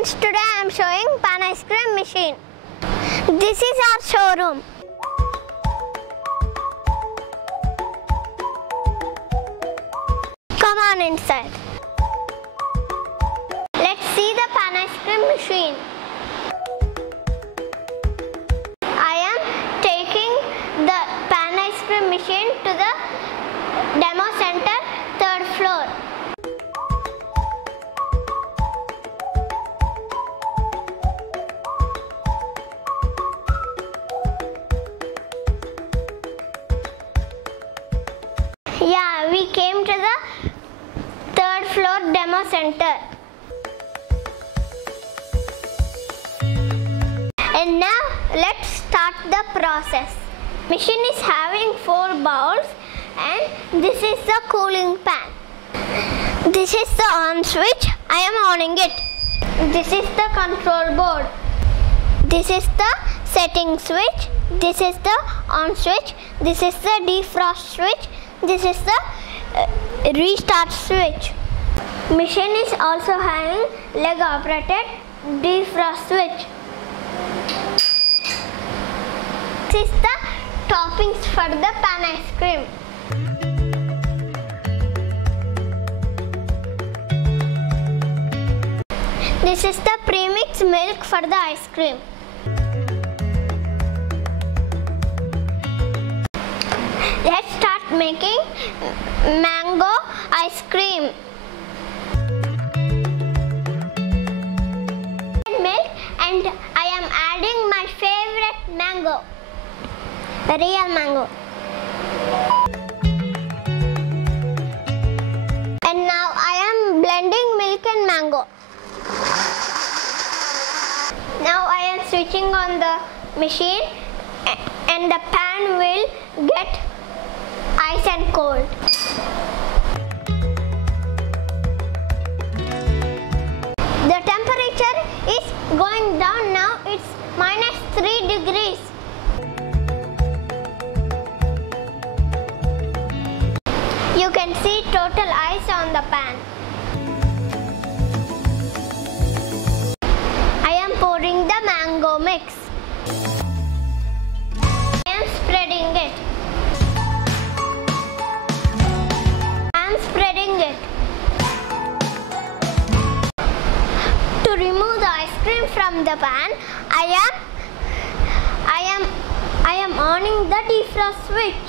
friends, today I am showing pan ice cream machine. This is our showroom. Come on inside. Let's see the pan ice cream machine. I am taking the pan ice cream machine to the demo center, 3rd floor. Yeah, we came to the 3rd floor demo center. And now let's start the process. Machine is having 4 bowls and this is the cooling pan. This is the on switch. I am owning it. This is the control board. This is the setting switch. This is the on switch. This is the defrost switch. This is the restart switch. Machine is also having leg operated defrost switch. This is the toppings for the pan ice cream. This is the premix milk for the ice cream. Let's start making mango ice cream. Milk, and I am adding my favorite mango, the real mango. And now I am blending milk and mango. Now I am switching on the machine and the pan will get ice and cold. The temperature is going down now. It's -3 degrees. You can see total ice on the pan. I am pouring the mango mix. I am spreading it. To remove the ice cream from the pan, I am owning the defrost switch.